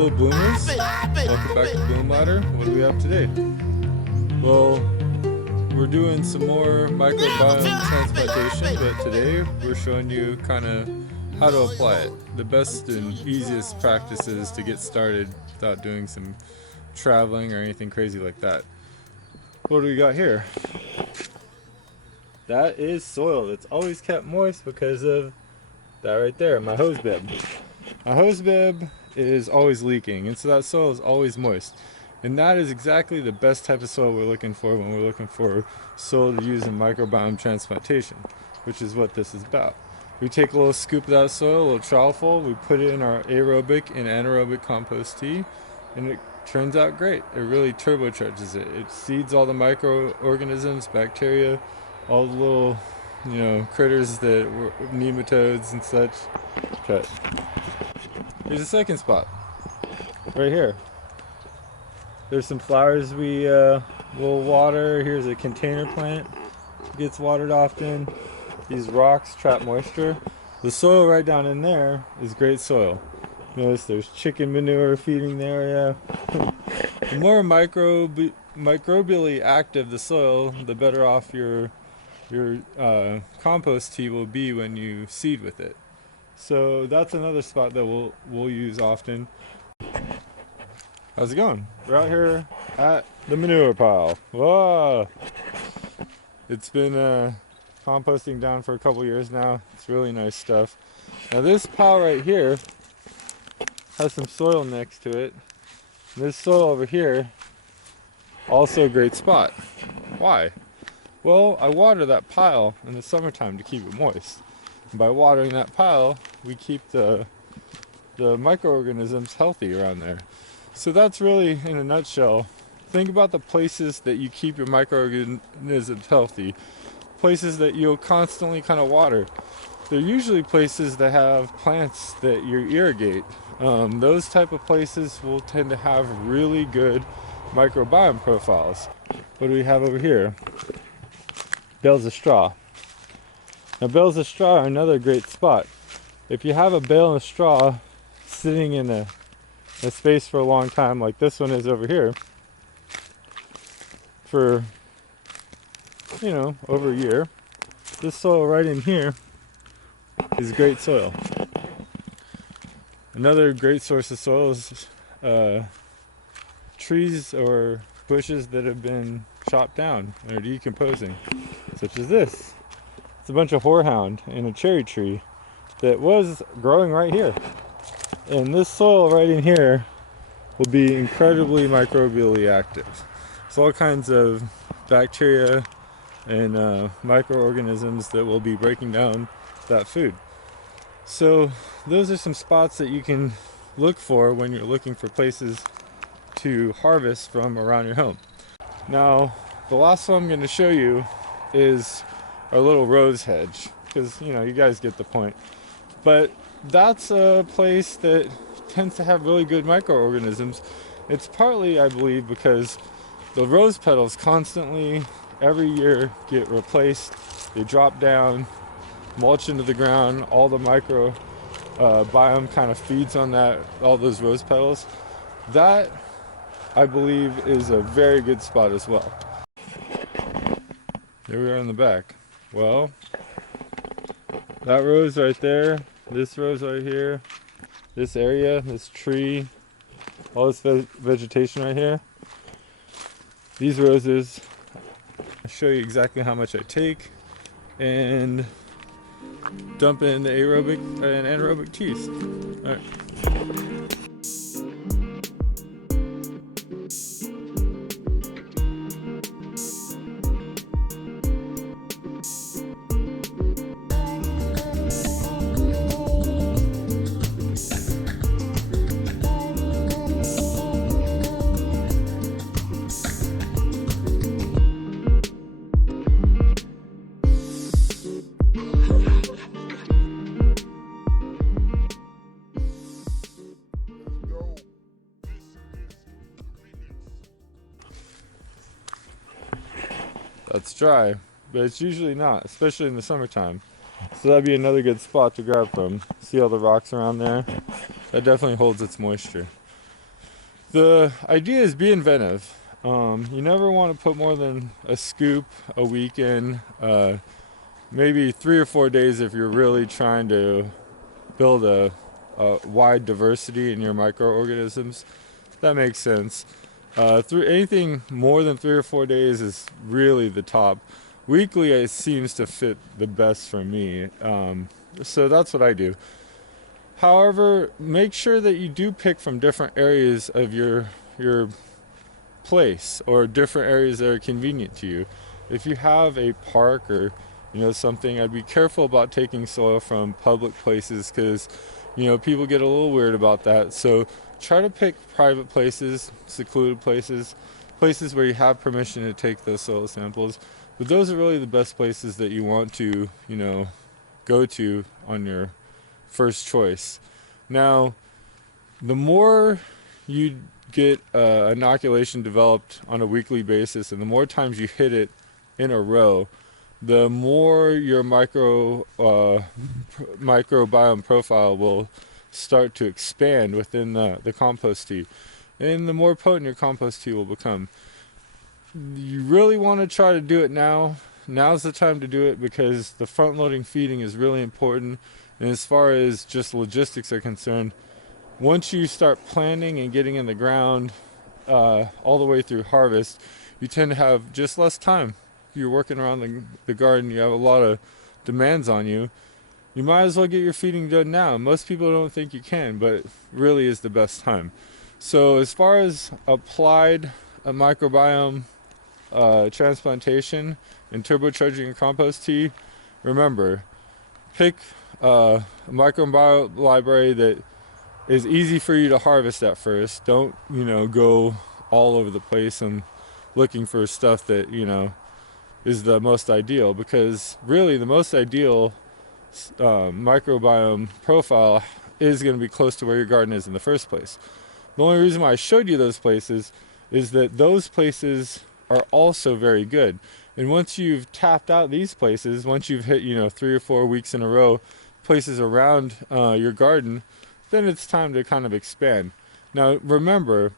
little bloomers, welcome back to Bloom Ladder. What do we have today? Well, we're doing some more microbiome transplantation, but today we're showing you kind of how to apply it. The best and easiest practices to get started without doing some traveling or anything crazy like that. What do we got here? That is soil that's always kept moist because of that right there, my hose bib. My hose bib is always leaking, and so that soil is always moist. And that is exactly the best type of soil we're looking for when we're looking for soil to use in microbiome transplantation, which is what this is about. We take a little scoop of that soil, a little trowelful, we put it in our aerobic and anaerobic compost tea, and it turns out great. It really turbocharges it. It seeds all the microorganisms, bacteria, all the little, critters that were nematodes and such. Okay. Here's a second spot, right here. There's some flowers we will water. Here's a container plant, gets watered often. These rocks trap moisture. The soil right down in there is great soil. Notice there's chicken manure feeding the area. The more microbially active the soil, the better off your compost tea will be when you seed with it. So that's another spot that we'll use often. How's it going? We're out here at the manure pile. Whoa! It's been composting down for a couple years now. It's really nice stuff. Now this pile right here has some soil next to it. And this soil over here, also a great spot. Why? Well, I water that pile in the summertime to keep it moist. And by watering that pile, we keep the microorganisms healthy around there. So that's really, in a nutshell, think about the places that you keep your microorganisms healthy. Places that you'll constantly kind of water. They're usually places that have plants that you irrigate. Those type of places will tend to have really good microbiome profiles. What do we have over here? Bales of straw. Now bales of straw are another great spot. If you have a bale of straw sitting in a space for a long time, like this one is over here, for over a year, this soil right in here is great soil. Another great source of soil is trees or bushes that have been chopped down and are decomposing, such as this. It's a bunch of horehound and a cherry tree that was growing right here. And this soil right in here will be incredibly microbially active. So all kinds of bacteria and microorganisms that will be breaking down that food. So those are some spots that you can look for when you're looking for places to harvest from around your home. Now, the last one I'm going to show you is our little rose hedge, because you guys get the point. But that's a place that tends to have really good microorganisms. It's partly, I believe, because the rose petals constantly, every year, get replaced. They drop down, mulch into the ground. All the microbiome kind of feeds on that, all those rose petals. That, I believe, is a very good spot as well. Here we are in the back. Well, that rose right there, this rose right here, this area, this tree, all this vegetation right here, these roses, I'll show you exactly how much I take and dump in the aerobic and anaerobic teas. All right. That's dry, but it's usually not, especially in the summertime. So that'd be another good spot to grab from. See all the rocks around there? That definitely holds its moisture. The idea is be inventive. You never want to put more than a scoop a week in, maybe 3 or 4 days if you're really trying to build a wide diversity in your microorganisms. That makes sense. Through anything more than 3 or 4 days is really the top. Weekly it seems to fit the best for me, so that's what I do. However, make sure that you do pick from different areas of your place, or different areas that are convenient to you. If you have a park or something, I'd be careful about taking soil from public places, because people get a little weird about that. So try to pick private places, secluded places where you have permission to take those soil samples. But those are really the best places that you want to go to on your first choice. Now, the more you get inoculation developed on a weekly basis, and the more times you hit it in a row, the more your microbiome profile will start to expand within the compost tea, and the more potent your compost tea will become. You really want to try to do it now. Now's the time to do it, because the front-loading feeding is really important. And as far as just logistics are concerned, once you start planting and getting in the ground all the way through harvest, you tend to have just less time. You're working around the garden, you have a lot of demands on you. You might as well get your feeding done now. Most people don't think you can, but it really is the best time. So as far as applied microbiome transplantation and turbocharging your compost tea, remember, pick a microbiome library that is easy for you to harvest at first. Don't go all over the place and looking for stuff that is the most ideal, because really the most ideal microbiome profile is going to be close to where your garden is in the first place. The only reason why I showed you those places is that those places are also very good. And once you've tapped out these places, once you've hit 3 or 4 weeks in a row places around your garden, then it's time to kind of expand. Now remember,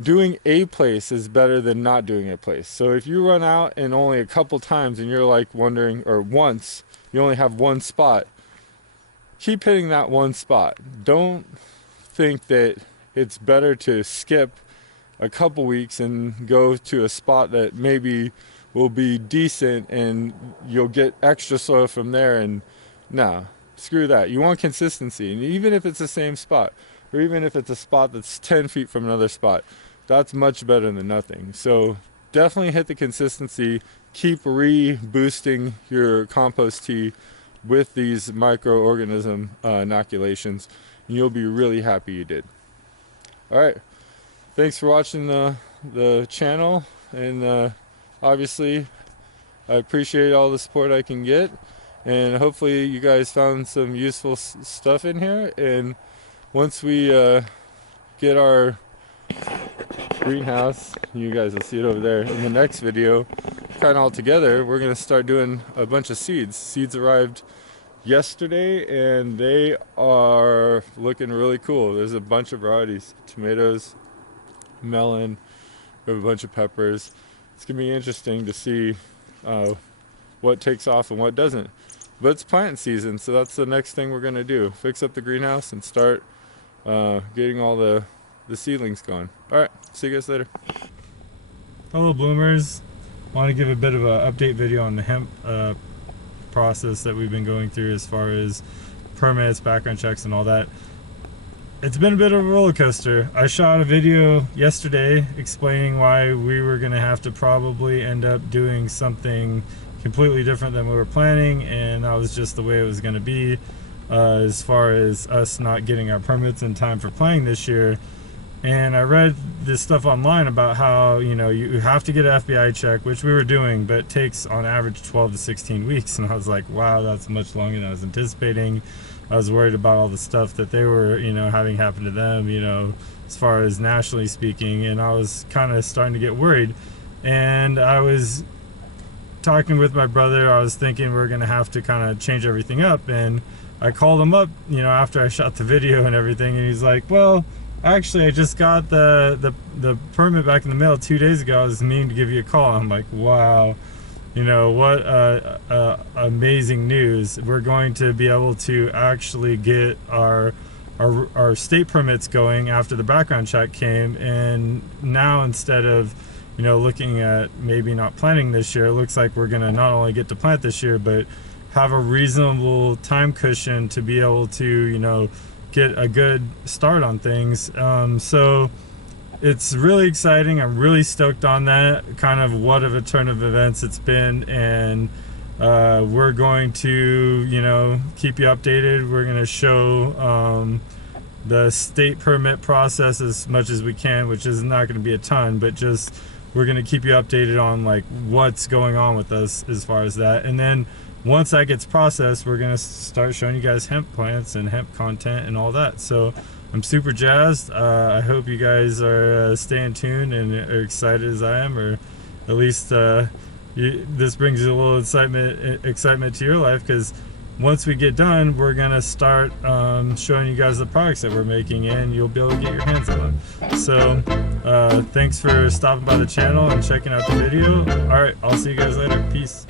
doing a place is better than not doing a place. So if you run out and only a couple times and you're like wondering, or once you only have one spot, keep hitting that one spot. Don't think that it's better to skip a couple weeks and go to a spot that maybe will be decent and you'll get extra soil from there. And nah, screw that. You want consistency. And even if it's the same spot, or even if it's a spot that's 10 feet from another spot, that's much better than nothing. So definitely hit the consistency. Keep re-boosting your compost tea with these microorganism inoculations, and you'll be really happy you did. All right, thanks for watching the channel, and obviously I appreciate all the support I can get, and hopefully you guys found some useful stuff in here. And once we get our greenhouse, you guys will see it over there in the next video, kind of all together, we're going to start doing a bunch of seeds. Seeds arrived yesterday and they are looking really cool. There's a bunch of varieties: tomatoes, melon, we have a bunch of peppers. It's going to be interesting to see what takes off and what doesn't. But it's planting season, so that's the next thing we're going to do. Fix up the greenhouse and start getting all the seedlings going. Alright, see you guys later. Hello bloomers. Want to give a bit of an update video on the hemp process that we've been going through as far as permits, background checks, and all that. It's been a bit of a roller coaster. I shot a video yesterday explaining why we were going to have to probably end up doing something completely different than we were planning, and that was just the way it was going to be as far as us not getting our permits in time for planting this year. And I read this stuff online about how you have to get an FBI check, which we were doing, but it takes on average 12 to 16 weeks. And I was like, wow, that's much longer than I was anticipating. I was worried about all the stuff that they were having happen to them, as far as nationally speaking, and I was kind of starting to get worried. And I was talking with my brother. I was thinking we're gonna have to kind of change everything up, and I called him up after I shot the video and everything, and he's like, well, Actually, I just got the permit back in the mail 2 days ago. I was meaning to give you a call. I'm like, wow, you know what? Amazing news! We're going to be able to actually get our state permits going after the background check came, and now instead of, you know, looking at maybe not planting this year, it looks like we're gonna not only get to plant this year, but have a reasonable time cushion to be able to, you know, get a good start on things. So it's really exciting. I'm really stoked on that. Kind of what of a turn of events it's been, and we're going to, you know, keep you updated. We're going to show the state permit process as much as we can, which is not going to be a ton, but just we're going to keep you updated on like what's going on with us as far as that. And then once that gets processed, we're going to start showing you guys hemp plants and hemp content and all that. So I'm super jazzed. I hope you guys are staying tuned and are excited as I am, or at least this brings a little excitement to your life, because once we get done, we're going to start showing you guys the products that we're making, and you'll be able to get your hands on them. So thanks for stopping by the channel and checking out the video. All right, I'll see you guys later. Peace.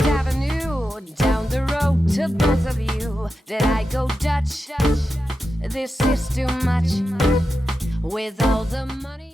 Avenue down the road to both of you. Did I go Dutch? This is too much with all the money.